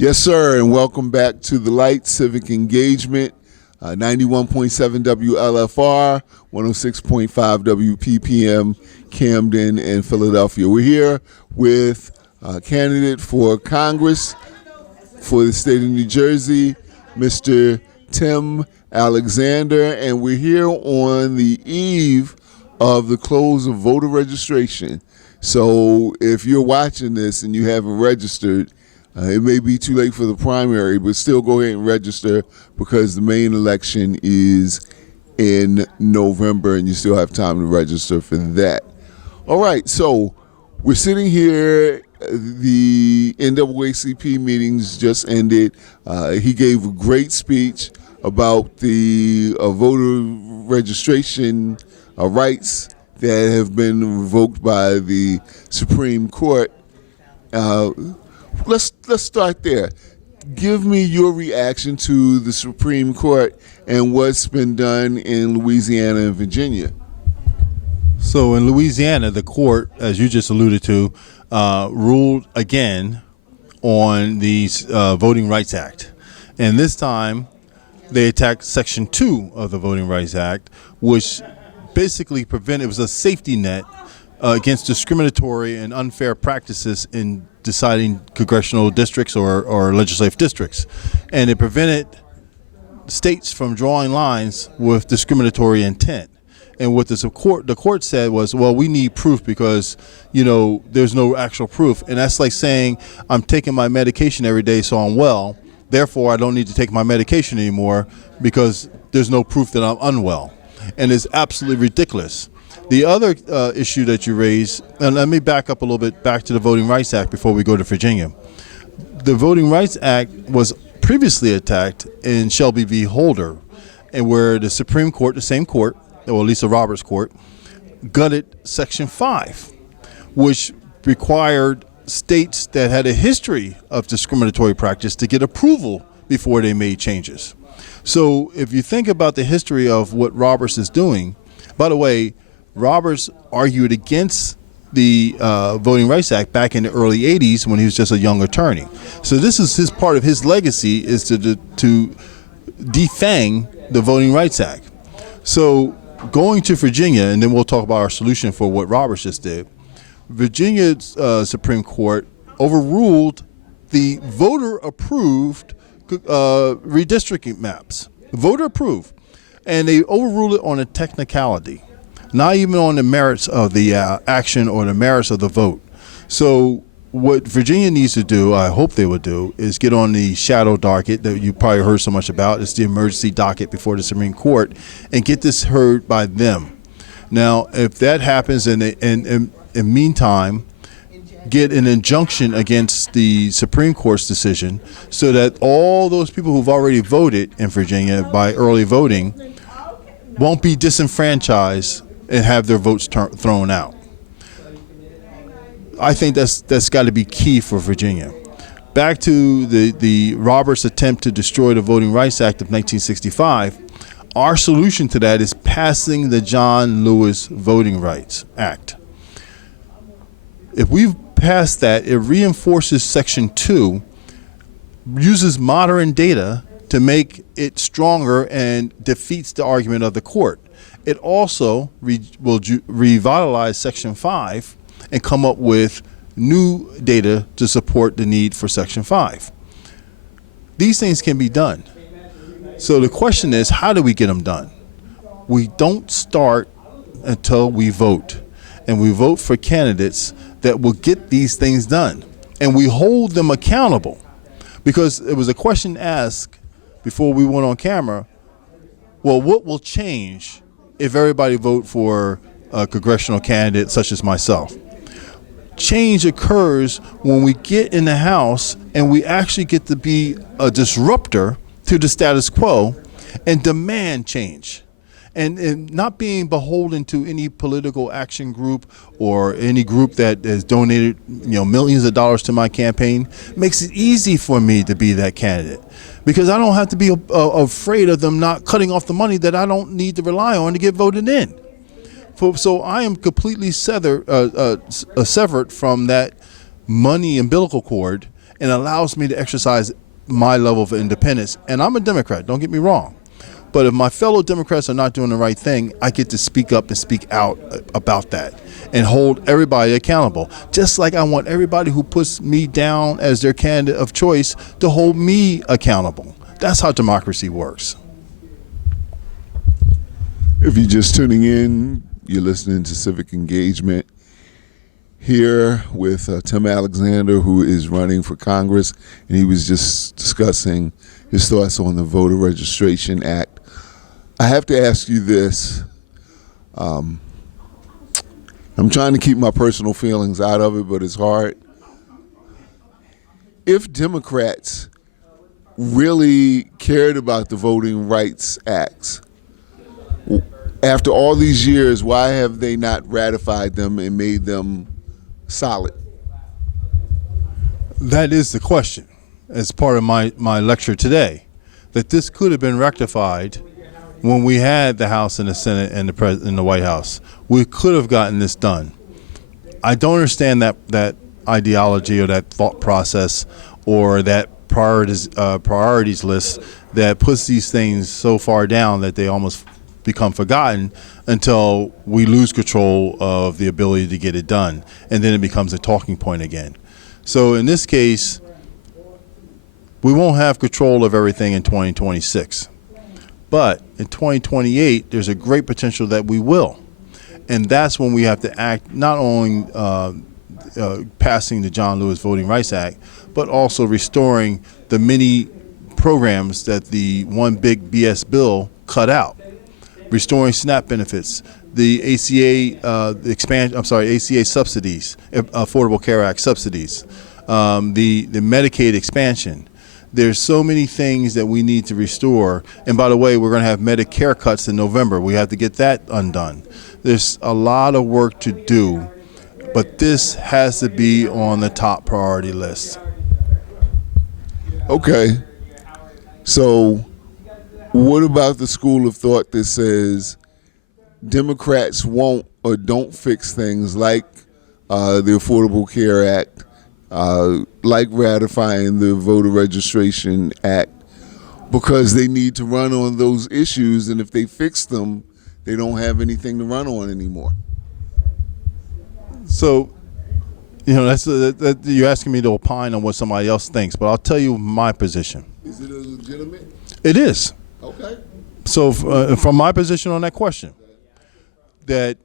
Yes, sir, and welcome back to The Light Civic Engagement, 91.7 WLFR, 106.5 WPPM, Camden and Philadelphia. We're here with a candidate for Congress for the state of New Jersey, Mr. Tim Alexander, and we're here on the eve of the close of voter registration. So if you're watching this and you haven't registered, it may be too late for the primary, but still go ahead and register because the main election is in November and you still have time to register for that. All right, so we're sitting here. The NAACP meetings just ended. He gave a great speech about the voter registration rights that have been revoked by the Supreme Court. Let's start there. Give me your reaction to the Supreme Court and what's been done in Louisiana and Virginia. So in Louisiana, the court, as you just alluded to, ruled again on the Voting Rights Act. And this time they attacked Section 2 of the Voting Rights Act, which basically it was a safety net against discriminatory and unfair practices in deciding congressional districts or legislative districts. And it prevented states from drawing lines with discriminatory intent. And what the court said was, well, we need proof because, there's no actual proof. And that's like saying I'm taking my medication every day so I'm well. Therefore, I don't need to take my medication anymore because there's no proof that I'm unwell. And it's absolutely ridiculous. The other issue that you raised, and let me back up a little bit back to the Voting Rights Act before we go to Virginia. The Voting Rights Act was previously attacked in Shelby v. Holder, and where the Supreme Court, the same court, or at least the Roberts Court, gutted Section 5, which required states that had a history of discriminatory practice to get approval before they made changes. So if you think about the history of what Roberts is doing, by the way, Roberts argued against the Voting Rights Act back in the early 80s when he was just a young attorney. So this is part of his legacy is to defang the Voting Rights Act. So going to Virginia, and then we'll talk about our solution for what Roberts just did. Virginia's Supreme Court overruled the voter-approved redistricting maps. Voter-approved. And they overruled it on a technicality, not even on the merits of the action or the merits of the vote. So what Virginia needs to do, I hope they would do, is get on the shadow docket that you probably heard so much about. It's the emergency docket before the Supreme Court, and get this heard by them. Now, if that happens, and in meantime, get an injunction against the Supreme Court's decision so that all those people who've already voted in Virginia by early voting won't be disenfranchised and have their votes thrown out. I think that's got to be key for Virginia. Back to the Roberts attempt to destroy the Voting Rights Act of 1965, our solution to that is passing the John Lewis Voting Rights Act. If we've passed that, it reinforces Section 2, uses modern data to make it stronger and defeats the argument of the court. It also will revitalize Section 5 and come up with new data to support the need for Section 5. These things can be done. So the question is, how do we get them done? We don't start until we vote. And we vote for candidates that will get these things done. And we hold them accountable. Because it was a question asked before we went on camera, well, what will change if everybody vote for a congressional candidate such as myself? Change occurs when we get in the House and we actually get to be a disruptor to the status quo and demand change. And not being beholden to any political action group or any group that has donated millions of dollars to my campaign makes it easy for me to be that candidate, because I don't have to be afraid of them not cutting off the money that I don't need to rely on to get voted in. So I am completely severed from that money umbilical cord and allows me to exercise my level of independence. And I'm a Democrat, don't get me wrong. But if my fellow Democrats are not doing the right thing, I get to speak up and speak out about that and hold everybody accountable. Just like I want everybody who puts me down as their candidate of choice to hold me accountable. That's how democracy works. If you're just tuning in, you're listening to Civic Engagement here with Tim Alexander, who is running for Congress, and he was just discussing his thoughts on the Voter Registration Act. I have to ask you this. I'm trying to keep my personal feelings out of it, but it's hard. If Democrats really cared about the Voting Rights Acts, after all these years, why have they not ratified them and made them solid? That is the question as part of my lecture today, that this could have been rectified when we had the House and the Senate and the White House. We could have gotten this done. I don't understand that ideology or that thought process or that priorities list that puts these things so far down that they almost become forgotten until we lose control of the ability to get it done, and then it becomes a talking point again. So in this case, we won't have control of everything in 2026. But in 2028, there's a great potential that we will. And that's when we have to act, not only passing the John Lewis Voting Rights Act, but also restoring the many programs that the one big BS bill cut out. Restoring SNAP benefits, the ACA ACA subsidies, Affordable Care Act subsidies, the Medicaid expansion. There's so many things that we need to restore. And by the way, we're going to have Medicare cuts in November. We have to get that undone. There's a lot of work to do, but this has to be on the top priority list. Okay. So what about the school of thought that says Democrats won't or don't fix things like the Affordable Care Act, like ratifying the Voter Registration Act, because they need to run on those issues, and if they fix them, they don't have anything to run on anymore? So, you're asking me to opine on what somebody else thinks, but I'll tell you my position. Is it legitimate? It is. Okay. So from my position on that question, that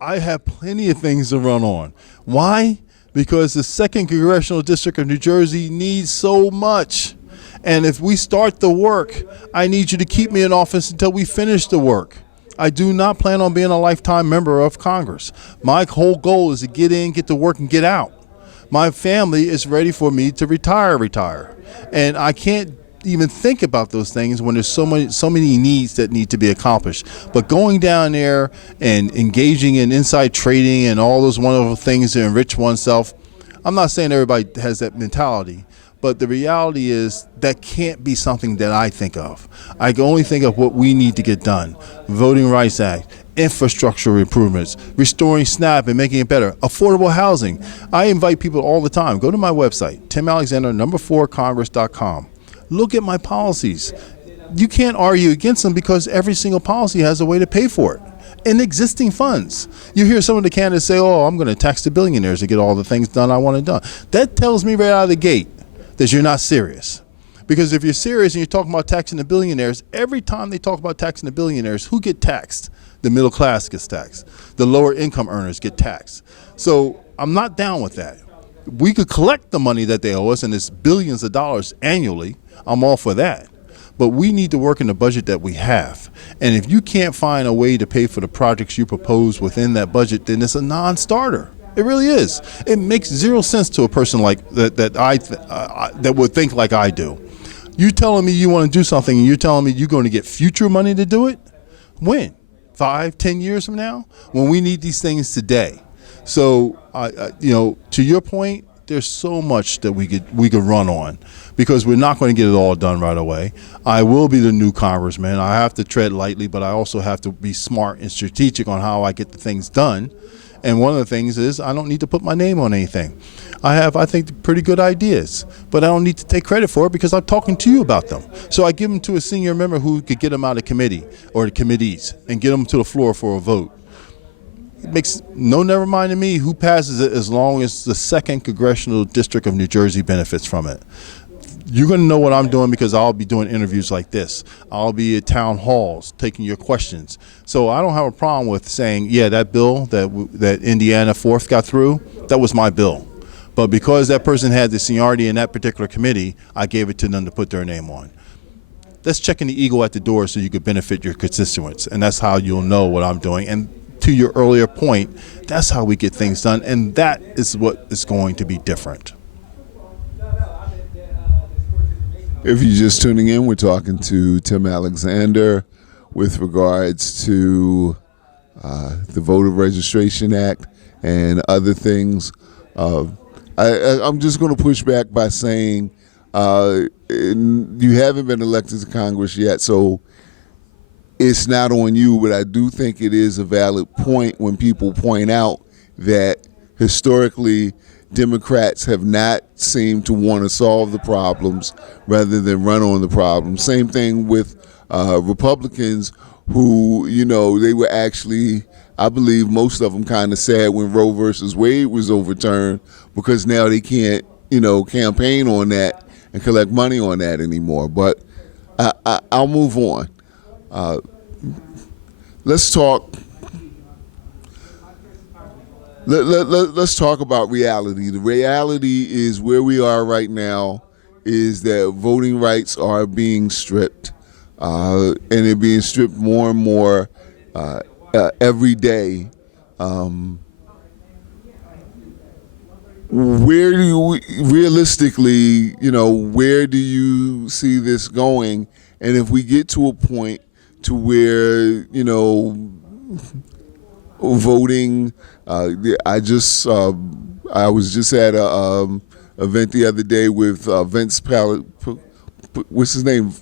I have plenty of things to run on. Why? Because the 2nd Congressional District of New Jersey needs so much. And if we start the work, I need you to keep me in office until we finish the work. I do not plan on being a lifetime member of Congress. My whole goal is to get in, get to work, and get out. My family is ready for me to retire. And I can't even think about those things when there's so many needs that need to be accomplished. But going down there and engaging in inside trading and all those wonderful things to enrich oneself, I'm not saying everybody has that mentality, but the reality is that can't be something that I think of. I can only think of what we need to get done. Voting Rights Act, infrastructure improvements, restoring SNAP and making it better, affordable housing. I invite people all the time, go to my website, timalexander4congress.com. Look at my policies. You can't argue against them because every single policy has a way to pay for it in existing funds. You hear some of the candidates say, oh, I'm going to tax the billionaires to get all the things done I want to done. That tells me right out of the gate that you're not serious. Because if you're serious and you're talking about taxing the billionaires, every time they talk about taxing the billionaires, who get taxed? The middle class gets taxed. The lower income earners get taxed. So I'm not down with that. We could collect the money that they owe us, and it's billions of dollars annually. I'm all for that. But we need to work in the budget that we have. And if you can't find a way to pay for the projects you propose within that budget, then it's a non-starter. It really is. It makes zero sense to a person like that that would think like I do. You telling me you want to do something and you're telling me you're going to get future money to do it? When? 5, 10 years from now? When we need these things today. So, to your point, there's so much that we could run on because we're not going to get it all done right away. I will be the new congressman. I have to tread lightly, but I also have to be smart and strategic on how I get the things done. And one of the things is I don't need to put my name on anything. I have, I think, pretty good ideas, but I don't need to take credit for it because I'm talking to you about them. So I give them to a senior member who could get them out of committee or the committees and get them to the floor for a vote. It makes no never mind to me who passes it as long as the 2nd Congressional District of New Jersey benefits from it. You're going to know what I'm doing because I'll be doing interviews like this. I'll be at town halls taking your questions. So I don't have a problem with saying, yeah, that bill that Indiana 4th got through, that was my bill. But because that person had the seniority in that particular committee, I gave it to them to put their name on. That's checking the ego at the door so you could benefit your constituents. And that's how you'll know what I'm doing. And to your earlier point, that's how we get things done. And that is what is going to be different. If you're just tuning in, we're talking to Tim Alexander with regards to the Voter Registration Act and other things. I'm just going to push back by saying you haven't been elected to Congress yet, so it's not on you, but I do think it is a valid point when people point out that historically Democrats have not seemed to want to solve the problems rather than run on the problems. Same thing with Republicans who, they were actually, I believe most of them kind of sad when Roe versus Wade was overturned because now they can't, campaign on that and collect money on that anymore. But I'll move on. Let's talk. Let's talk about reality. The reality is where we are right now is that voting rights are being stripped, and they're being stripped more and more every day. Where do you realistically, where do you see this going? And if we get to a point to where, voting, I was just at a event the other day with Vince what's his name?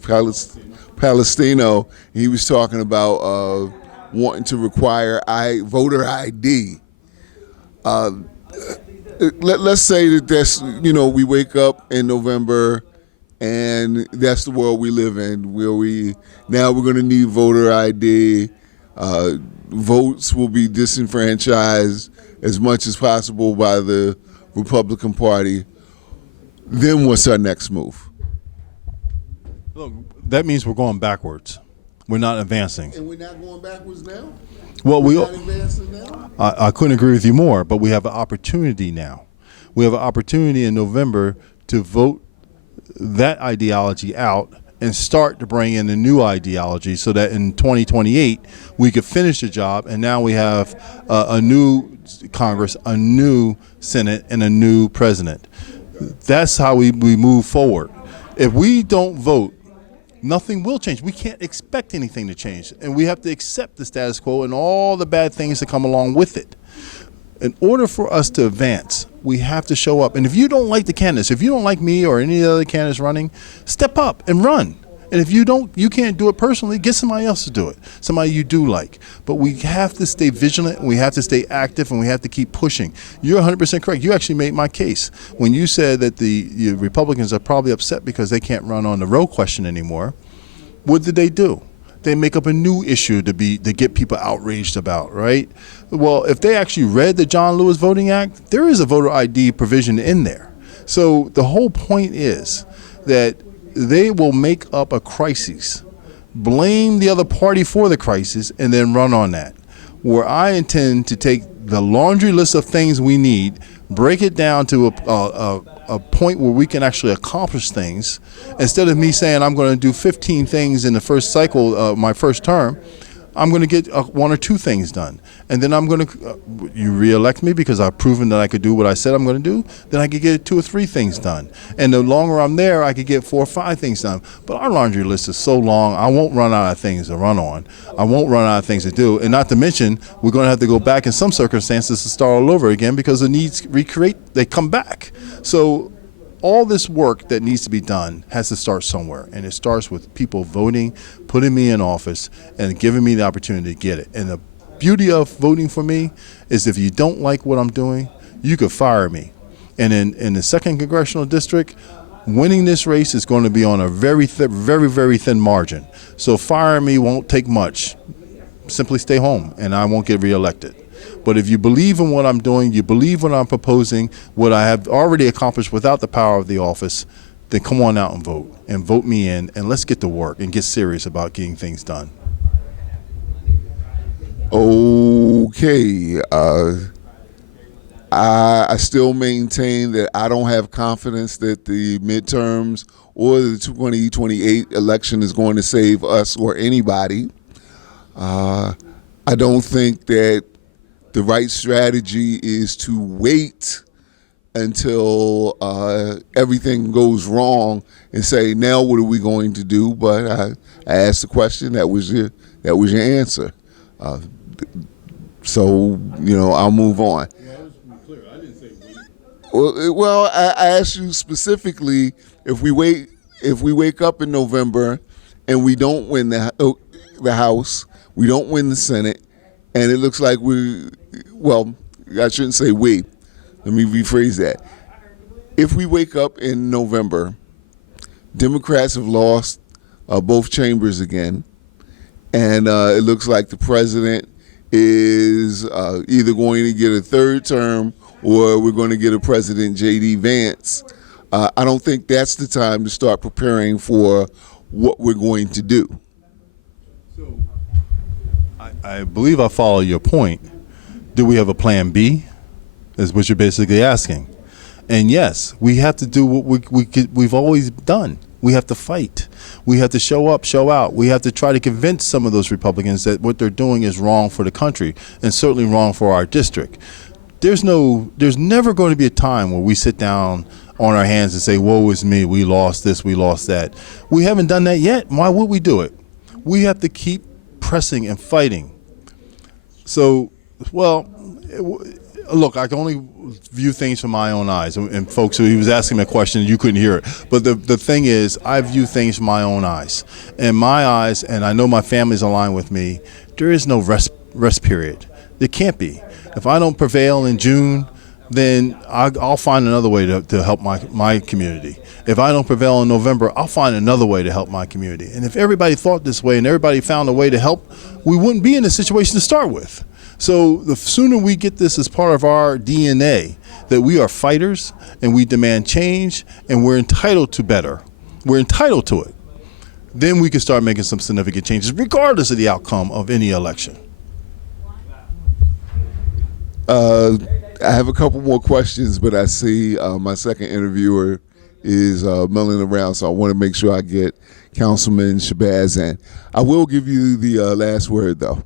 Palestino. He was talking about wanting to require voter ID. Let's say that that's, we wake up in November and that's the world we live in, where we're going to need voter ID. Votes will be disenfranchised as much as possible by the Republican Party. Then what's our next move? Look, that means we're going backwards. We're not advancing. And we're not going backwards now? Well, we're not advancing now? I couldn't agree with you more, but we have an opportunity now. We have an opportunity in November to vote that ideology out and start to bring in a new ideology so that in 2028 we could finish the job, and now we have a new Congress, a new Senate, and a new president. That's how we move forward. If we don't vote, nothing will change. We can't expect anything to change, and we have to accept the status quo and all the bad things that come along with it. In order for us to advance, we have to show up. And if you don't like the candidates, if you don't like me or any other candidates running, step up and run. And if you can't do it personally, get somebody else to do it, somebody you do like. But we have to stay vigilant, and we have to stay active, and we have to keep pushing. You're 100% correct. You actually made my case when you said that the Republicans are probably upset because they can't run on the Roe question anymore. What did they do? They make up a new issue to get people outraged about, right? Well, if they actually read the John Lewis Voting Act, there is a voter ID provision in there. So the whole point is that they will make up a crisis, blame the other party for the crisis, and then run on that. Where I intend to take the laundry list of things we need, break it down to a point where we can actually accomplish things. Instead of me saying I'm going to do 15 things in the first cycle of my first term, I'm going to get one or two things done. And then I'm going to, you reelect me because I've proven that I could do what I said I'm going to do, then I could get 2 or 3 things done. And the longer I'm there, I could get 4 or 5 things done. But our laundry list is so long, I won't run out of things to run on. I won't run out of things to do. And not to mention, we're going to have to go back in some circumstances to start all over again because the needs they come back. So all this work that needs to be done has to start somewhere, and it starts with people voting, putting me in office, and giving me the opportunity to get it. And the beauty of voting for me is if you don't like what I'm doing, you could fire me. And in the 2nd Congressional District, winning this race is going to be on a very, very thin margin. So firing me won't take much. Simply stay home, and I won't get reelected. But if you believe in what I'm doing, you believe what I'm proposing, what I have already accomplished without the power of the office, then come on out and vote me in, and let's get to work and get serious about getting things done. Okay. I still maintain that I don't have confidence that the midterms or the 2028 election is going to save us or anybody. I don't think that the right strategy is to wait until everything goes wrong and say, now what are we going to do? But I asked the question. That was your answer. So I'll move on. Well, I asked you specifically if we wake up in November and we don't win the House, we don't win the Senate, and it looks like I shouldn't say we. Let me rephrase that. If we wake up in November, Democrats have lost both chambers again, and it looks like the president is either going to get a 3rd term or we're going to get a President J.D. Vance. I don't think that's the time to start preparing for what we're going to do. So, I believe I follow your point. Do we have a plan B? Is what you're basically asking. And yes, we have to do what we've always done. We have to fight. We have to show up, show out. We have to try to convince some of those Republicans that what they're doing is wrong for the country and certainly wrong for our district. There's never going to be a time where we sit down on our hands and say, woe is me, we lost this, we lost that. We haven't done that yet. Why would we do it? We have to keep pressing and fighting. So, look, I can only view things from my own eyes. And folks, he was asking me a question, you couldn't hear it. But the thing is, I view things from my own eyes. In my eyes, and I know my family's aligned with me, there is no rest period. There can't be. If I don't prevail in June, then I'll find another way to help my community. If I don't prevail in November, I'll find another way to help my community. And if everybody thought this way and everybody found a way to help, we wouldn't be in this situation to start with. So the sooner we get this as part of our DNA, that we are fighters and we demand change and we're entitled to better, we're entitled to it, then we can start making some significant changes regardless of the outcome of any election. I have a couple more questions, but I see my second interviewer is milling around, so I want to make sure I get Councilman Shabazz in. I will give you the last word, though.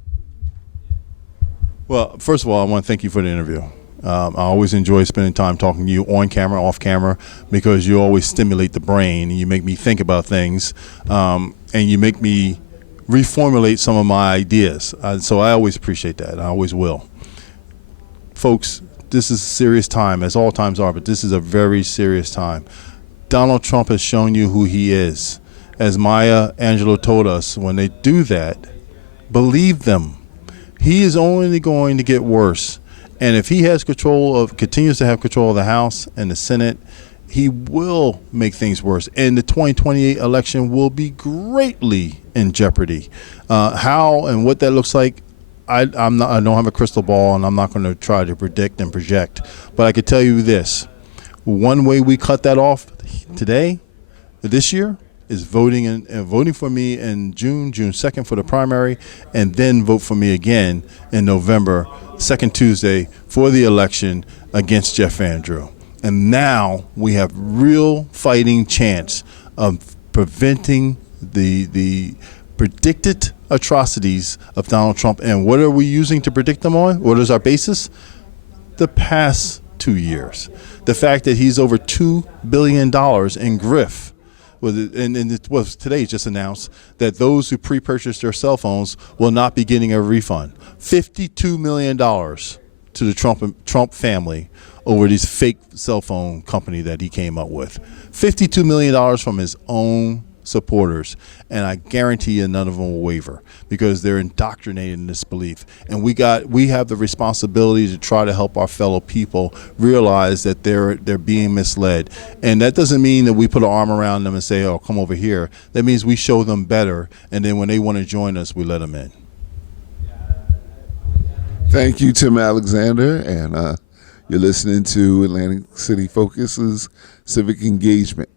Well, first of all, I want to thank you for the interview. I always enjoy spending time talking to you on camera, off camera, because you always stimulate the brain and you make me think about things, and you make me reformulate some of my ideas. So I always appreciate that. I always will. Folks, this is a serious time, as all times are, but this is a very serious time. Donald Trump has shown you who he is. As Maya Angelou told us, when they do that, believe them. He is only going to get worse. And if he continues to have control of the House and the Senate, he will make things worse. And the 2028 election will be greatly in jeopardy. How and what that looks like, I don't have a crystal ball, and I'm not going to try to predict and project. But I can tell you this. One way we cut that off this year, is voting for me in June 2nd for the primary, and then vote for me again in November, 2nd Tuesday, for the election against Jeff Van Drew. And now we have real fighting chance of preventing the predicted atrocities of Donald Trump. And what are we using to predict them on? What is our basis? The past 2 years. The fact that he's over $2 billion in grift. And it was today just announced that those who pre-purchased their cell phones will not be getting a refund. $52 million to the Trump family over this fake cell phone company that he came up with. $52 million from his own supporters, and I guarantee you none of them will waver because they're indoctrinated in this belief. And we have the responsibility to try to help our fellow people realize that they're being misled. And that doesn't mean that we put an arm around them and say, "Oh, come over here." That means we show them better, and then when they want to join us, we let them in. Thank you, Tim Alexander, and you're listening to Atlantic City Focus's Civic Engagement.